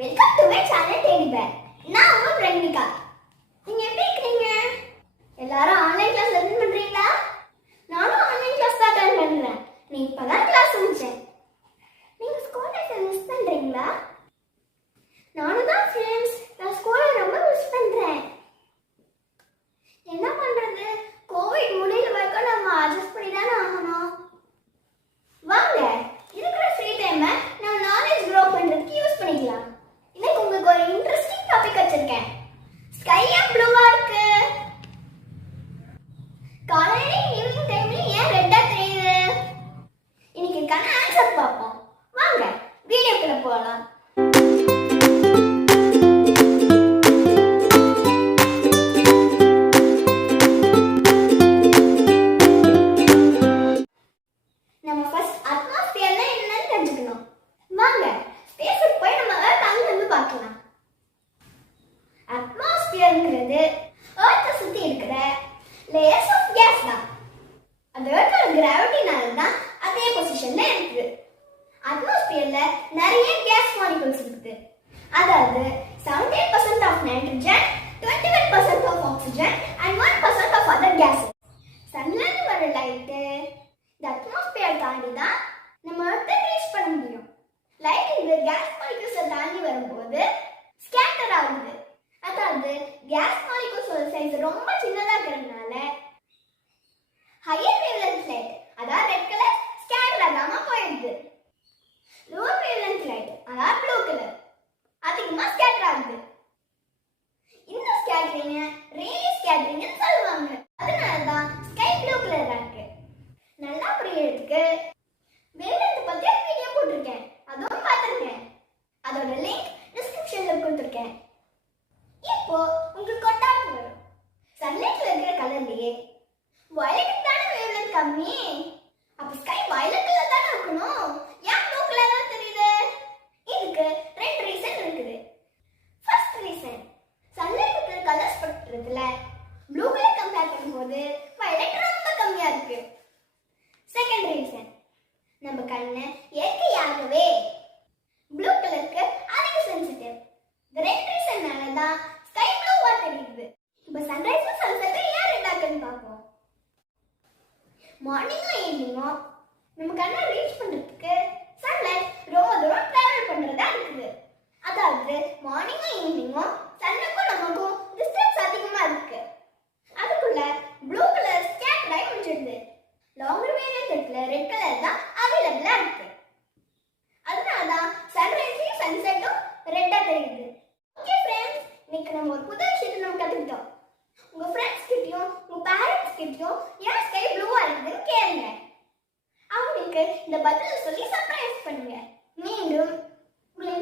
Welcome to my channel teddy bear. நான் உங்க பிரக்னிகா. நீங்க எப்படி இருக்கீங்க? எல்லாரும் ஆன்லைன் கிளாஸ் அட்டெண்ட் பண்றீங்களா? நானும் ஆன்லைன் கிளாஸ் தான் அட்டெண்ட் பண்றேன். நீ இப்பதான் கிளாஸ் முடிச்சேன். நீங்க ஸ்கூல் லைஃப் மிஸ் பண்றீங்களா? நானும் தான் ஃப்ரெண்ட்ஸ், நான் ஸ்கூலை ரொம்ப மிஸ் பண்றேன். என்ன பண்றது? கோவிட் முடியல வரைக்கும் நம்ம அட்ஜஸ்ட் பண்ணி தானே ஆகணும். வாங்க, இருக்கிற ஃப்ரீ டைமை நம்ம நாலேஜ் க்ரோ பண்றதுக்கு யூஸ் பண்ணிக்கலாம். இன்னைக்கு உங்களுக்கு ஒரு இன்ட்ரெஸ்டிங் டாபிக் வச்சிருக்கேன். ஸ்கை ஏன் ப்ளூவா இருக்கு? காலையில ஈவினிங் டைம்ல ஏன் ரெட்டா தெரியுது? இன்னைக்கு இதுக்கான ஆன்சர் பார்ப்போம். வாங்க வீடியோக்குள்ள போகலாம். நம்ம ஃபர்ஸ்ட் அட்மாஸ்பியர்ல என்னன்னு தெரிஞ்சுக்கணும். வாங்க ஸ்பேஸுக்கு போய் நம்ம அங்க இருந்து பார்க்கலாம். அட்மாஸ்பியர்ங்கிறது எர்த்தை சுத்தி இருக்கிற லேயர்ஸ் ஆஃப் கேஸ் தான். அந்த எர்த்தோட கிராவிட்டினால தான் அதே பொசிஷன்ல இருக்குது. அட்மாஸ்பியர்ல நிறைய கேஸ் மாலிகூல்ஸ் இருக்குது. அதாவது 78% of nitrogen, 21% of oxygen and 1% of other gases. சன்ல இருந்து வர லைட் இந்த அட்மாஸ்பியர் தாண்டி தான் நம்ம எர்த்தை ரீச் பண்ண முடியும். லைட் இந்த கேஸ் மாலிகூல்ஸை தாண்டி வரும்போது ஸ்கேட்டர் ஆகுது. அதாவது கேஸ் மாலிகூல்ஸோட சைஸ் ரொம்ப சின்னதா இருக்கிறதுனால ஹையர் வேவ்லென்த் லைட், அதாவது ரெட் கலர், ஸ்கேட்டர் ஆகாம போயிடுது. லோவர் வேவ்லென்த் லைட், அதாவது ப்ளூ கலர், அதிகமா ஸ்கேட்டர் ஆகுது. இந்த ஸ்கேட்டரிங்க ரேடியோ ஸ்கேட்டரிங்னு சொல்லுவாங்க. அதனால தான் ஸ்கை ப்ளூ கலரா இருக்கு. நல்லா புரியறதுக்கு வேவ்லென்த் பத்தி வீடியோ போட்டிருக்கேன், அதுவும் பார்த்துருக்கேன். அதோட லிங்க் டிஸ்கிரிப்ஷன்ல கொடுத்துருக்கேன். இப்போ உங்களுக்கு கொட்டாரம் வரும். சன்லைட்ல இருக்கிற கலர்லயே வயலட் தானே வேவ்லென்த் கம்மி. அப்ப ஸ்கை வயலட் கலர் தானே இருக்கணும். ஏன் ப்ளூ கலரா தெரியுது? இதுக்கு ரெண்டு ரீசன் இருக்குது. ஃபர்ஸ்ட் ரீசன், சன்லைட் இருக்கிற கலர் ஸ்பெக்ட்ரத்துல ப்ளூ கலர் கம்பேர் பண்ணும்போது வயலட் ரொம்ப கம்மியா இருக்கு. செகண்ட் ரீசன், நம்ம கண்ணு இயற்கையாகவே ப்ளூ கலருக்கு அதிக சென்சிட்டிவ். இந்த ரெண்டு ரீசன்னால தான் ஸ்கை ப்ளூவா தெரியுது. இப்போ சன்ரைஸும் சன்செட்டும் ஏன் ரெண்டாக்குன்னு பார்ப்போம். மார்னிங்கும் ஈவினிங்கும் நம்ம கண்ணை ரீச் பண்றதுக்கு சன்லைட் ரொம்ப தூரம் டிராவல் பண்றதா இருக்குது. அதாவது மார்னிங்கும் ஈவினிங்கும் சன்னுக்கும் நமக்கும் டிஸ்டன்ஸ் அதிகமா இருக்கு. அதுக்குள்ள ப்ளூ கலர் ஸ்கேட்டர் ஆகி முடிச்சிடுது. லாங்கர் வேவ்லென்த்ல ரெட் கலர் தான் அவைலபிளா இருக்கு. அதனால தான் சன்ரைஸையும் சன்செட்டும் ரெட்டா தெரியுது. ஓகே ஃப்ரெண்ட்ஸ், இன்னைக்கு நம்ம ஒரு புது விஷயத்தை நம்ம கத்துக்கிட்டோம். உங்க ஃப்ரெண்ட்ஸ் கிட்டயும் உங்க பேரண்ட்ஸ் கிட்டயும் ஏன் ஸ்கை ப்ளூவா இருக்குதுன்னு கேளுங்க. அவங்களுக்கு இந்த பதில சொல்லி சர்ப்ரைஸ் பண்ணுங்க. மீண்டும் உங்களை